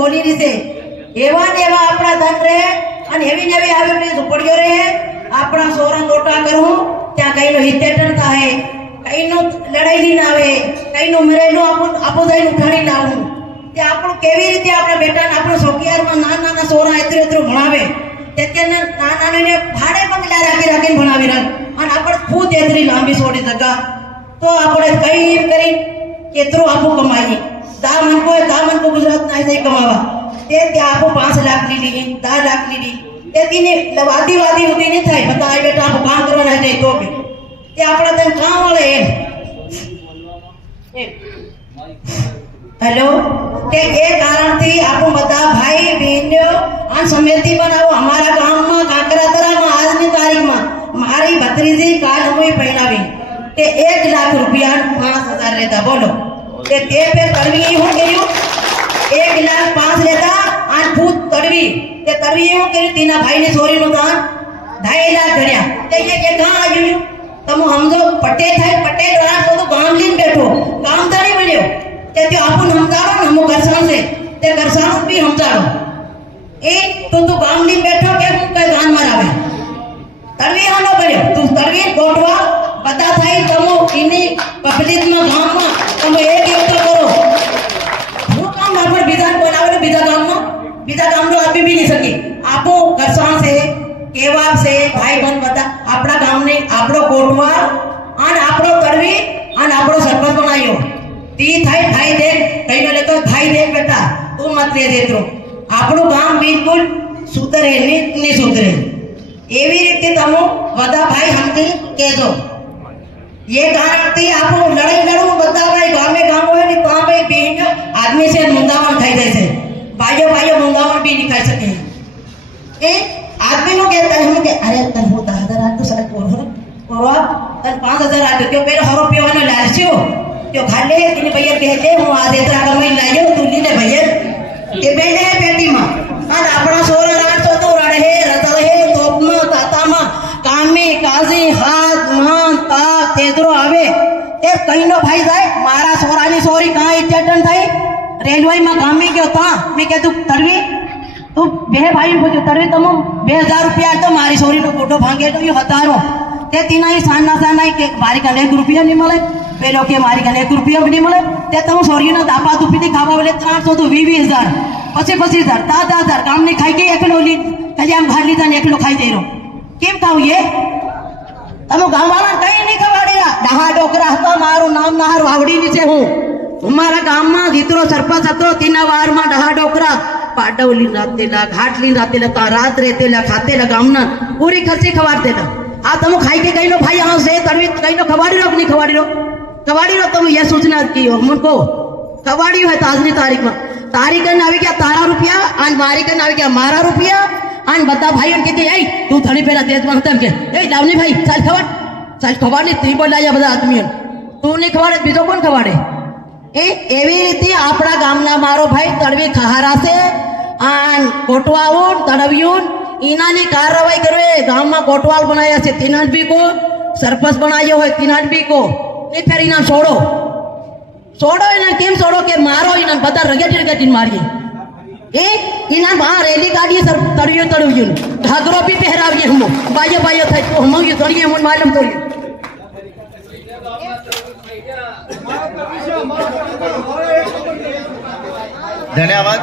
બોલી રહી છે એવા ને એવા આપણા ધન રહે અને એવી ને એવી આવી ઝૂંપડીઓ રહે આપણા સોરણ મોટા કરું ત્યાં કઈનો હિતેટન થાય કઈનું લડાઈ ના આવે કઈનું મરેલું આપો જઈને ઉઠાડી ના આવું તે આપણું કેવી રીતે આપણા બેટાને આપણો સોકિયારમાં નાના સોરા એટલું ભણાવે તે નાના ને ભાડે બંગલા રાખીને ભણાવી રહ્યા અને આપણે ખુદ એટલી લાંબી સોડી જગા તો આપણે કઈ કરી કેટલું આપણું કમાઈએ દામન કો ગુજરાત ના છે કમાવા તે ત્યાં આપણું 5 લાખ લીધી 10 લાખ લીધી તે તીને વાદી ઉધી નહીં થાય બધા આ બેટા આપણું કામ કરવાના જાય તો બી તે આપણા તને કામ વળે હેલો કે એ કારણથી આપણું બધા ભાઈ બહેનો આ સમિતિ બનાવો અમારા ગામમાં કાંકરાતરામાં આજની તારીખમાં મારી ભત્રીજી કાલ હું પહેરાવી તે 1 લાખ રૂપિયા 5000 લેતા બોલો તે ફેર તડવી હું કર્યું 1 લાખ 5 લેતા આ ભૂત તડવી તે તડવી હું કર્યું તેના ભાઈની છોરીનું દાન 2.5 લાખ ધર્યા તે કે કાં આવ્યું તમે સમજો પટેલ વાળા તો ગામ લઈને બેઠો કામ તો નહીં મળ્યો તે આપણને સમજાવો ને અમુક ઘરસાણ છે તે ઘરસાણ બી સમજાવો એ તું ગામ લઈને બેઠો કે હું કઈ ગાન મરાવે તડવી હાનો કર્યો તું તડવી ગોઠવા બધા થાય તમે એની પબ્લિકમાં ગામમાં તમે એક કરો હું કામ આપણે બીજા બનાવે બીજા ગામનો આપી બી નહીં શકી આપો ઘરસાણ છે કેવા છે ભાઈ બંધ બધા આપણા ગામને આપણો ગોઠવા અને આપણો તડવી અને આપણો સરપંચ બનાવ્યો તી થાય ભાઈ દે કઈનો લેતો ભાઈ દે બેટા તું મત લે દેતો આપણું ગામ બિલકુલ સુધરે નહીં સુધરે એવી રીતે તમે બધા ભાઈ સમજી કહેજો ये कारणથી આપણું લડાઈ લડવું બધા ભાઈ ગામ હોય ને તો ભાઈ બહેન આદમી છે મુંદાવણ થઈ જાય છે ભાઈઓ મુંદાવણ બી નહીં ખાઈ શકે એ आदमी नो कहता है हम के अरे तन हो 10,000 आ तो सारे कोरो तन 5,000 आ तो मेरे 100 रुपया वाला लालचियो तो खाले इने भैया कहते હું આ દેતરા કમાઈ લાયો તું લીને ભૈया કે બેને પેટીમાં અને આપણા સોરા રાત તો રડે રતળે તોપમાં તાતામાં કામે કાજી હાથ માન તા તેદરો આવે તે કઈનો ભાઈ જાય મારા સોરાની સોરી કાં ઇટેટન થઈ રેલવેમાં કામે ગયો તા મે કે તું તરવી तो बे भाई बोलो तड़वे तुम 2000 रुपया तो मारी सोरी नो फोटो भांगे तो ये हतारो ते तीना ही साना के मारी का 1 रुपया नहीं मिले पेलो के मारी का 1 रुपया भी नहीं मिले ते तुम सोरी नो दापा दुपी खावा बोले 300 तो 20,000 25,000 7,000 काम नहीं खाई के एकलो ली खाली हम घर लीधा ने एकलो खाई दे रो केम खाऊ ये तुम गांव वाला कई नहीं खवाड़ेगा डहा डोकरा હતો મારું નામ નહાર વાવડી ની છે હું અમારા ગામમાં જીતરો સરપંચ હતો તીના વારમાં ડહા ડોકરા पाडवली रातेला घाटली रातेला ता रात रेतेला खातेला गामना पूरी खर्ची खवारतेला आ तुम खाई के कईनो भाई हां से तड़वी कईनो खवाड़ी रो नहीं खवाड़ी रो तुम ये सूचना की हो मुनको खवाड़ी है आजनी तारीख में तारीख ने आवी क्या तारा रुपया आन मारी के आवी क्या मारा रुपया आन बता भाई के के आई तू थड़ी पेला तेज में हतम के ए लावनी भाई चल खवाड़ी ती बोलाया બધા आदमी तू नहीं खवाड़े बीजो कोण खवाड़े ए एवी रीते आपड़ा गामना मारो भाई तड़वी खहारा से आन कोटवाऊन तड़वियून इनानी कार्रवाई करे गांव में कोटवाल बनाया से 3 भी को सरपंच बनायो है 3 भी को नहीं फिर इना छोड़ो इना केम छोड़ो के मारो इना बता रगेटी मारिए ए इना वहां रैली गाड़ी सर तड़वियून घाघरो भी पहराविए हम बायो था तो हम ये तड़िए मन मालूम तोड़ी धन्यवाद।